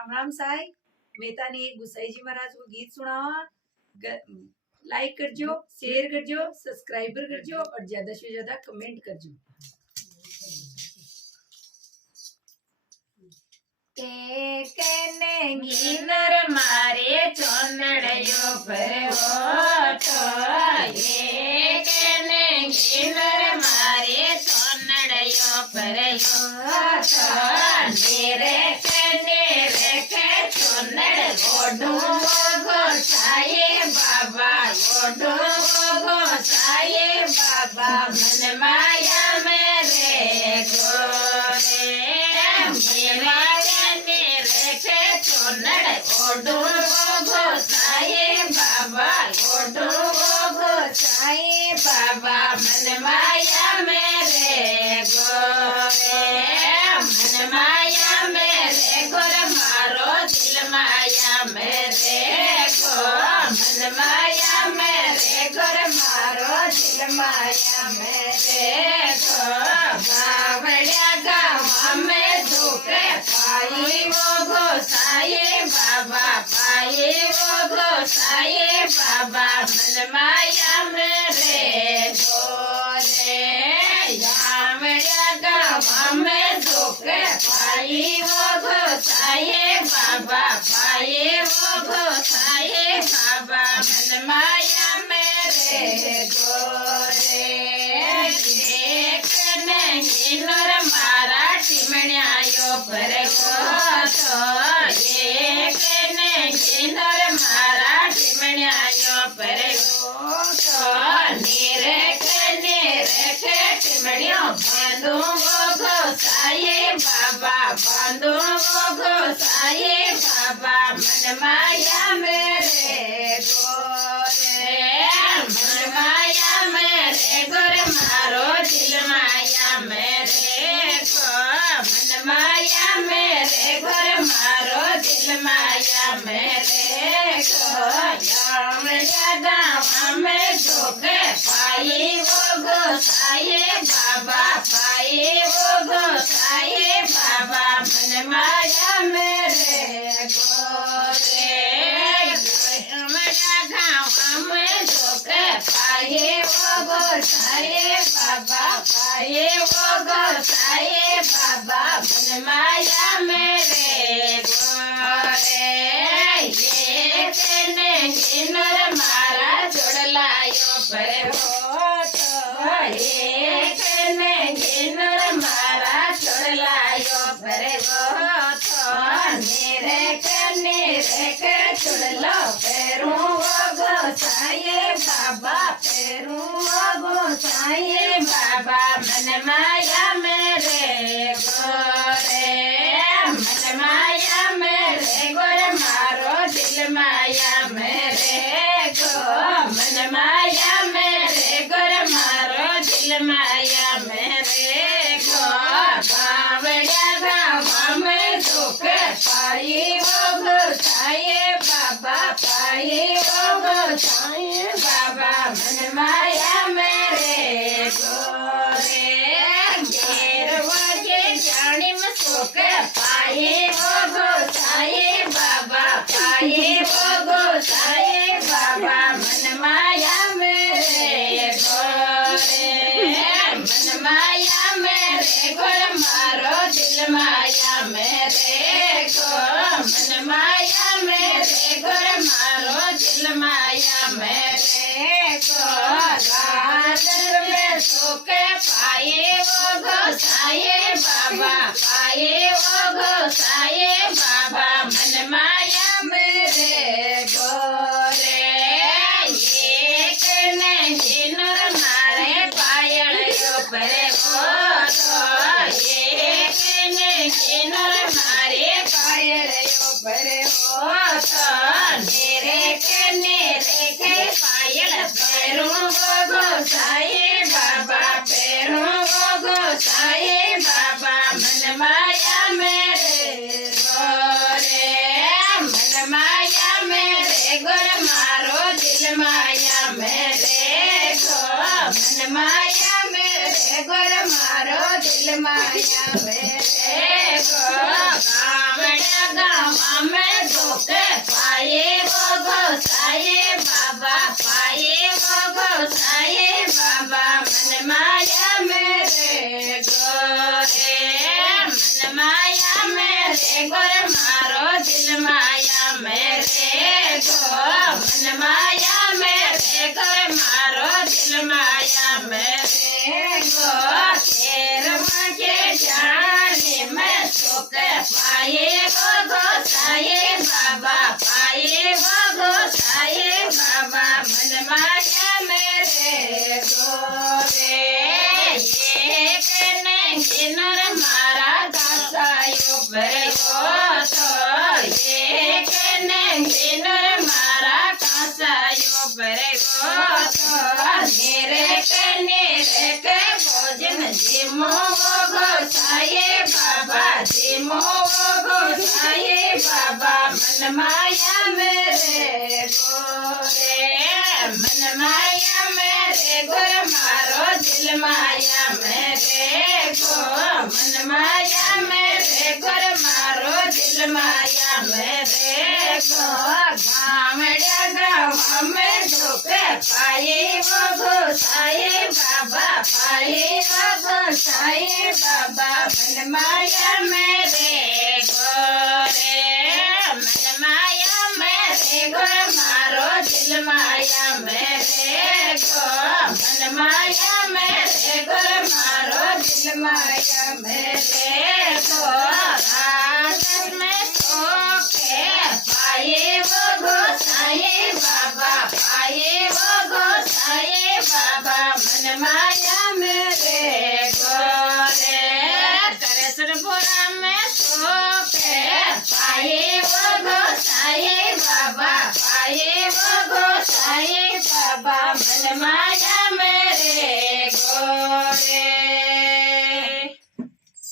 राम राम साई। मेहता ने गुसाई जी महाराज को गीत सुनावा। लाइक करजो, शेयर करजो, सब्सक्राइबर करजो और ज्यादा से ज्यादा कमेंट करजो। ते कने गिनर मारे चोनड़ियो पर हो तो ये कने गिनर मारे चोनड़ियो पर हो तो मेरे कने रखे चोनड़ गोडू गोसाए बाबा गोडू गोसाए बाबा मन माया मेरे गोरे मेरा चोनड़ गोडू गोसाए बाबा गोडू गोसाए बाबा मन माया मेरे गोरे मन माया मेरे गोर मारो दिल माया मेरे गो मन माया मेरे गोर मारो दिल माया मेरे गो बावड़िया गाँव में दुख पाई वो गोसाए बाबा पाए वो गोसाए बाबा मन माया मेरे गोरे यामड़िया गाँव में दुख पाई वो गोसाए बाबा पाए वो गोसाए बाबा मन माया मेरे गोरे एक नहीं नर मारा टिमण्यायो पर गो तो एक नहीं नर मारा टिमण्यायो पर गो तो निरख टिमण्यो बांधू वो गोसाए बाबा बांधू वो गोसाए बाबा मन माया मेरे गोरे मन माया मेरे गोर मारो दिल माया मेरे गो मन माया मेरे गोर मारो दिल माया मेरे गो यामड़िया गाँव में दुख पाई वो गोसाए बाबा पाए वो गोसाए बाबा मन माया मेरे गोरे यामड़िया गाँव में दुख पाए वो गोसाए बाबा पाए वो गोसाए बाबा मन माया मेरे गोरे ये नर मारा जोड़लायो पर हो तो एक नर मारा जोड़लायो पर हो तो मेरे के चुड़लो पेरू वो गोसाए बाबा पेरू वो गोसाए बाबा मन माया मेरे गोरे मन माया मेरे गोर मारो दिल माया मेरे गो मन माया मेरे गोर मारो दिल माया मेरे गो बावड़िया गाँव में दुख पाई वो गोसाए बाबा पाई वो गोसाए बाबा मन माया मेरे गोरे जानी में सुख पाए वो गोसाए बाबा पाए वो गोसाए बाबा मन माया मेरे गोरे मन माया मेरे गोर मारो दिल माया मेरे गो मन माया मेरे गोर मारो दिल माया मेरे गो गाजर में सुख पाए वो गोसाए बाबा पाए वो गोसाए बाबा मन माया मेरे गोरे एक नहीं नर मारे पायड़ियो पर हो तो एक नहीं नर मारे पायड़ियो पर हो तो मेरे के पायल पैरू वो गोसाए बाबा पैरू वो गोसाए बाबा मन माया मेरे गोरे मन माया मेरे गोर मारो दिल माया मेरे गो मन माया मेरे गोर मारो दिल माया मेरे गो गाँव पाए बाबा पाए वो गोसाई बाबा मन माया मेरे गोरे मन माया मेरे गोर मारो दिल माया मेरे गो मन माया मेरे गोर मारो दिल माया मेरे गो तेर के जाने में सुख पाए वो गोसाई बाबा पाए वो गोसाई बाबा मन माया मेरे गोरे ये कहने नर मारा दासायो बरो तो ये कहने नर मारा दासायो बरो तो मेरे कहने रे के भोजन जिमो वो गोसाई बाबा जिमो वो गोसाई बाबा मन माया मेरे गोरे मन माया मेरे गोर मारो दिल माया मेरे गो मन माया मेरे गोर मारो दिल माया मेरे गो गामड़िया गाँव में दुख पाए वो गोसाई बाबा पाए वो गोसाई बाबा मन माया मेरे गोरे मन माया मेरे गोर मारो दिल माया मेरे गो मन माया मेरे गोर मारो दिल माया मेरे गो रात में सो के पाए वो गोसाई बाबा पाए वो गोसाई बाबा मन माया मेरे गोरे करेसरपुरा में सो के पाए वो गोसाई बाबा पाए वो गोसाई बाबा मन माया